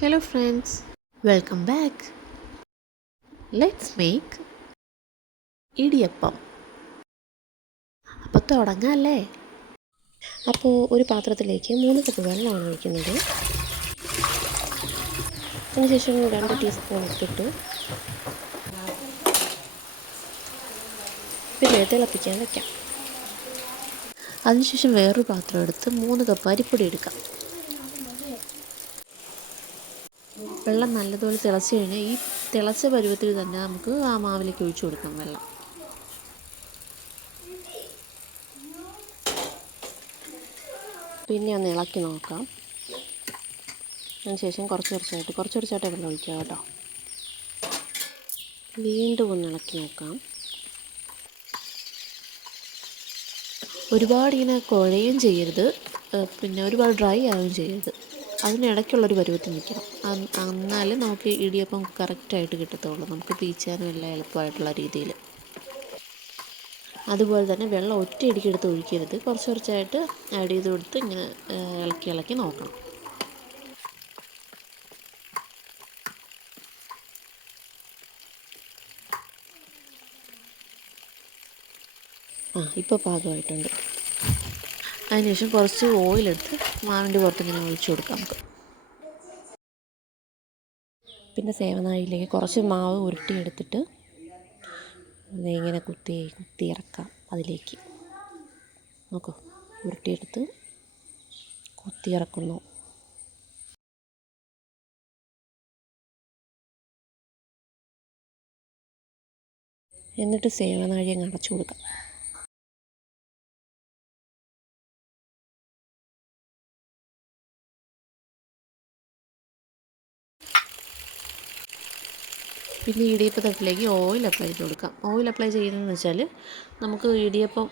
Hello friends, welcome back. Let's make idiyappam. അപ്പോൾ തുടങ്ങാമല്ലേ? അപ്പോൾ ഒരു പാത്രത്തിലേക്ക് 3 കപ്പ് വെള്ളമാണ് ഒഴിക്കുന്നത്. അതിനുശേഷം 2 ടീസ്പൂൺ ഉപ്പിട്ടു. പിന്നെ തിളപ്പിക്കാൻ വയ്ക്കാം. അതിനുശേഷം വേറൊരു പാത്രം എടുത്ത് 3 കപ്പ് അരിപ്പൊടി എടുക്കാം. വെള്ളം നല്ലതുപോലെ തിളച്ച് കഴിഞ്ഞാൽ ഈ തിളച്ച പരുവത്തിൽ തന്നെ നമുക്ക് ആ മാവിലേക്ക് ഒഴിച്ചു കൊടുക്കാം വെള്ളം. പിന്നെ ഒന്ന് ഇളക്കി നോക്കാം. അതിനുശേഷം കുറച്ച് വെള്ളം ഒഴിക്കുക കേട്ടോ. വീണ്ടും ഒന്ന് ഇളക്കി നോക്കാം. ഒരുപാട് ഇങ്ങനെ കുഴയും ചെയ്യരുത്, പിന്നെ ഒരുപാട് ഡ്രൈ ആവുകയും ചെയ്യരുത്. അതിനിടയ്ക്കുള്ളൊരു പരുവത്തിൽ നിൽക്കണം. എന്നാലേ നമുക്ക് ഇടിയപ്പം കറക്റ്റായിട്ട് കിട്ടത്തുള്ളൂ, നമുക്ക് പീച്ചാനും എല്ലാം എളുപ്പമായിട്ടുള്ള രീതിയിൽ. അതുപോലെ തന്നെ വെള്ളം ഒറ്റയടിക്ക് എടുത്ത് ഒഴിക്കരുത്, കുറച്ചായിട്ട് ആഡ് ചെയ്ത് കൊടുത്ത് ഇങ്ങനെ ഇളക്കി നോക്കണം. ഇപ്പോൾ പാകമായിട്ടുണ്ട്. അതിനുശേഷം കുറച്ച് ഓയിലെടുത്ത് മാവിൻ്റെ പുറത്തിങ്ങനെ ഒഴിച്ചു കൊടുക്കാം നമുക്ക്. പിന്നെ സേവനാഴിയിലേക്ക് കുറച്ച് മാവ് ഉരുട്ടിയെടുത്തിട്ട് ഇങ്ങനെ കുത്തി ഇറക്കാം അതിലേക്ക്. നോക്കൂ, ഉരുട്ടിയെടുത്ത് കുത്തി ഇറക്കുന്നു. എന്നിട്ട് സേവനാഴി അങ്ങ് അടച്ചു കൊടുക്കാം. പിന്നെ ഇടിയപ്പം തട്ടിലേക്ക് ഓയിൽ അപ്ലൈ ചെയ്ത് കൊടുക്കാം. ഓയിൽ അപ്ലൈ ചെയ്യുന്നതെന്ന് വെച്ചാൽ നമുക്ക് ഇടിയപ്പം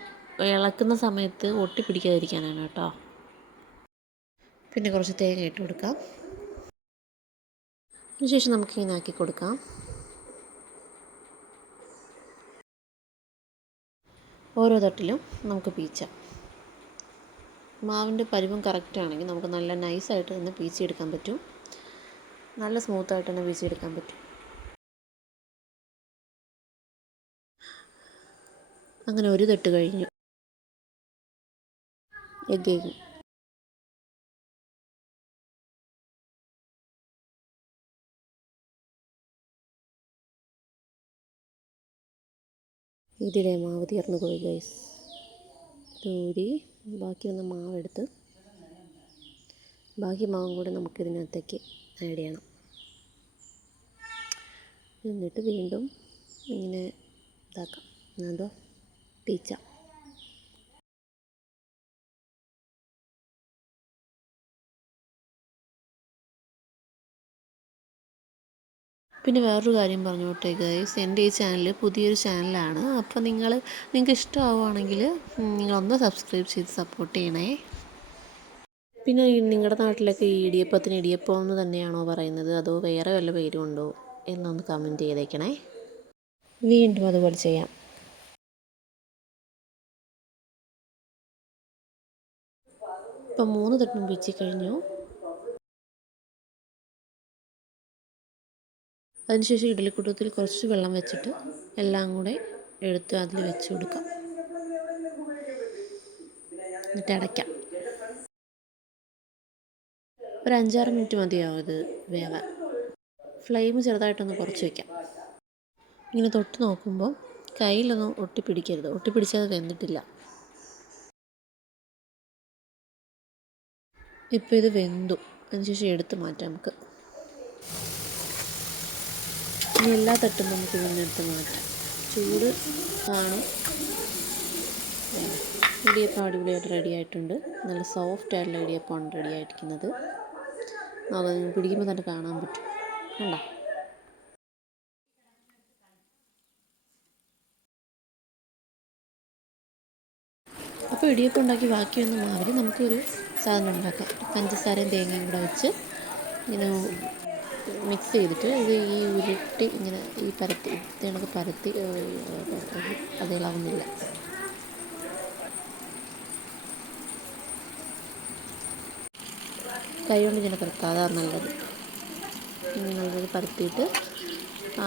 ഇളക്കുന്ന സമയത്ത് ഒട്ടിപ്പിടിക്കാതിരിക്കാനാണ് കേട്ടോ. പിന്നെ കുറച്ച് തേങ്ങ ഇട്ട് കൊടുക്കാം. അതിനുശേഷം നമുക്കിങ്ങനെ ആക്കി കൊടുക്കാം. ഓരോ തട്ടിലും നമുക്ക് പീച്ചാം. മാവിൻ്റെ പരുവം കറക്റ്റാണെങ്കിൽ നമുക്ക് നല്ല നൈസായിട്ട് തന്നെ പീച്ചെടുക്കാൻ പറ്റും, നല്ല സ്മൂത്തായിട്ട് തന്നെ പീച്ചെടുക്കാൻ പറ്റും. അങ്ങനെ ഒരു തട്ട് കഴിഞ്ഞു. എഗ്ഗേക്കും ഇതിലെ മാവ് തീർന്നു പോയി ഗൈസ്. ഇതൂരി ബാക്കി വന്ന മാവെടുത്ത് ബാക്കി മാവും കൂടെ നമുക്കിതിനകത്തേക്ക് ആഡ് ചെയ്യണം. എന്നിട്ട് വീണ്ടും ഇങ്ങനെ ഇതാക്കാം, എന്തോ പീച്ച. പിന്നെ വേറൊരു കാര്യം പറഞ്ഞോട്ടെ ഗൈസ്, എൻ്റെ ഈ ചാനൽ പുതിയൊരു ചാനലാണ്. അപ്പോൾ നിങ്ങൾക്ക് ഇഷ്ടമാവുകയാണെങ്കിൽ നിങ്ങളൊന്ന് സബ്സ്ക്രൈബ് ചെയ്ത് സപ്പോർട്ട് ചെയ്യണേ. പിന്നെ നിങ്ങളുടെ നാട്ടിലൊക്കെ ഈ ഇടിയപ്പത്തിന് ഇടിയപ്പം എന്ന് തന്നെയാണോ പറയുന്നത്, അതോ വേറെ വല്ല പേരും ഉണ്ടോ എന്നൊന്ന് കമൻറ്റ് ചെയ്തേക്കണേ. വീണ്ടും അതുപോലെ ചെയ്യാം. ഇപ്പം 3 തട്ടും പിച്ചി കഴിഞ്ഞു. അതിനുശേഷം ഇഡ്ഡലിക്കുട്ടത്തിൽ കുറച്ച് വെള്ളം വെച്ചിട്ട് എല്ലാം കൂടെ എടുത്ത് അതിൽ വെച്ച് കൊടുക്കാം. എന്നിട്ട് അടയ്ക്കാം. ഒരു 5-6 മിനിറ്റ് മതിയാവും ഇത് വേവാൻ. ഫ്ലെയിം ചെറുതായിട്ടൊന്ന് കുറച്ച് വയ്ക്കാം. ഇങ്ങനെ തൊട്ട് നോക്കുമ്പോൾ കയ്യിലൊന്നും ഒട്ടിപ്പിടിക്കരുത്, ഒട്ടിപ്പിടിച്ചാൽ വെന്തിട്ടില്ല. ഇപ്പോൾ ഇത് വെന്തു. അതിനുശേഷം എടുത്ത് മാറ്റാം നമുക്ക്. ഇനി എല്ലാ തട്ടും നമുക്ക് ഇതിനെ എടുത്ത് മാറ്റാം. ചൂട് ആണ്. ഇടിയപ്പം അടിപൊളിയായിട്ട് റെഡി ആയിട്ടുണ്ട്. നല്ല സോഫ്റ്റ് ആയിട്ടുള്ള ഇടിയപ്പമാണ് റെഡി ആയിരിക്കുന്നത്. അത് പിടിക്കുമ്പോൾ തന്നെ കാണാൻ പറ്റും, കണ്ടോ? അപ്പോൾ ഇടിയപ്പം ഉണ്ടാക്കി ബാക്കി വന്ന മാവിൽ നമുക്കൊരു സാധനം ഉണ്ടാക്കാം. പഞ്ചസാരയും തേങ്ങയും കൂടെ വെച്ച് ഇങ്ങനെ മിക്സ് ചെയ്തിട്ട് ഇത് ഈ ഉരുട്ടി ഇങ്ങനെ ഈ പരത്തി കണക്ക് പരത്തി അത് ഇളകുന്നില്ല. കൈ കൊണ്ട് ഇങ്ങനെ പരത്താം, അതാണ് നല്ലത്. നല്ലത് പരത്തിയിട്ട് ആ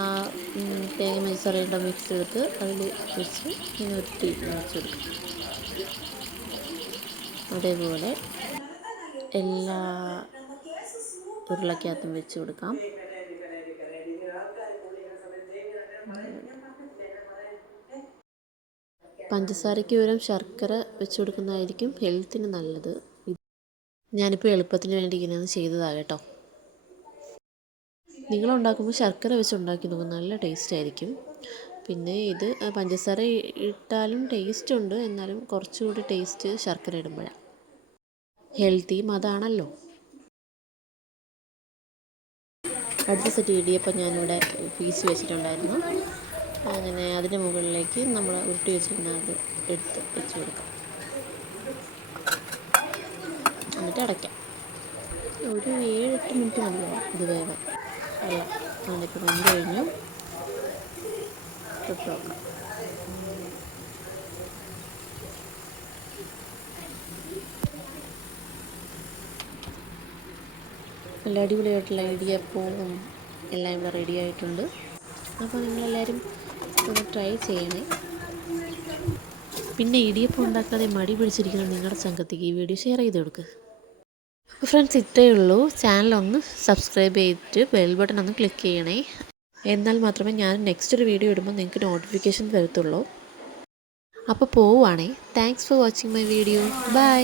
തേങ്ങ പഞ്ചസാരയുടെ മിക്സ് എടുത്ത് അതിൽ വെച്ച് ഇങ്ങനെ ഉരുട്ടി വെച്ചെടുക്കും. അതേപോലെ എല്ലാ ഉരുളക്കകത്തും വെച്ച് കൊടുക്കാം. പഞ്ചസാരയ്ക്ക് പകരം ശർക്കര വെച്ച് കൊടുക്കുന്നതായിരിക്കും ഹെൽത്തിന് നല്ലത്. ഞാനിപ്പോൾ എളുപ്പത്തിന് വേണ്ടി ഇങ്ങനെയൊന്ന് ചെയ്തതാണ് കേട്ടോ. നിങ്ങളുണ്ടാക്കുമ്പോൾ ശർക്കര വെച്ച് ഉണ്ടാക്കി നോക്കും, നല്ല ടേസ്റ്റ് ആയിരിക്കും. പിന്നെ ഇത് പഞ്ചസാര ഇട്ടാലും ടേസ്റ്റ് ഉണ്ട്, എന്നാലും കുറച്ചുകൂടി ടേസ്റ്റ് ശർക്കര ഇടുമ്പോഴാണ്. ഹെൽത്തിയും അതാണല്ലോ. അടുത്ത സെറ്റ് ഇടിയപ്പം ഞാനിവിടെ പീസ് വെച്ചിട്ടുണ്ടായിരുന്നു. അങ്ങനെ അതിൻ്റെ മുകളിലേക്ക് നമ്മൾ ഉരുട്ടി വെച്ചിരുന്ന അത് എടുത്ത് വെച്ച് കൊടുക്കാം. എന്നിട്ട് അടയ്ക്കാം. ഒരു 7-8 മിനിറ്റ് മതിയാവും ഇത് വേവാൻ. അല്ല, അതിപ്പോൾ വെന്ത് കഴിഞ്ഞു. തൊട്ട് നോക്കാം. നല്ല അടിപൊളിയായിട്ടുള്ള ഇടിയപ്പവും എല്ലാം ഇവിടെ റെഡി ആയിട്ടുണ്ട്. അപ്പോൾ നിങ്ങളെല്ലാവരും ഒന്ന് ട്രൈ ചെയ്യണേ. പിന്നെ ഇടിയപ്പം ഉണ്ടാക്കാതെ മടി പിടിച്ചിരിക്കുന്ന നിങ്ങളുടെ സംഘത്തേക്ക് ഈ വീഡിയോ ഷെയർ ചെയ്ത് കൊടുക്കുക. അപ്പോൾ ഫ്രണ്ട്സ്, ഇത്രയേ ഉള്ളൂ. ചാനലൊന്ന് സബ്സ്ക്രൈബ് ചെയ്തിട്ട് ബെൽ ബട്ടൺ ഒന്ന് ക്ലിക്ക് ചെയ്യണേ. എന്നാൽ മാത്രമേ ഞാൻ നെക്സ്റ്റ് ഒരു വീഡിയോ ഇടുമ്പോൾ നിങ്ങൾക്ക് നോട്ടിഫിക്കേഷൻ വരത്തുള്ളൂ. അപ്പോൾ പോവുകയാണേ. Thanks for watching my video. By.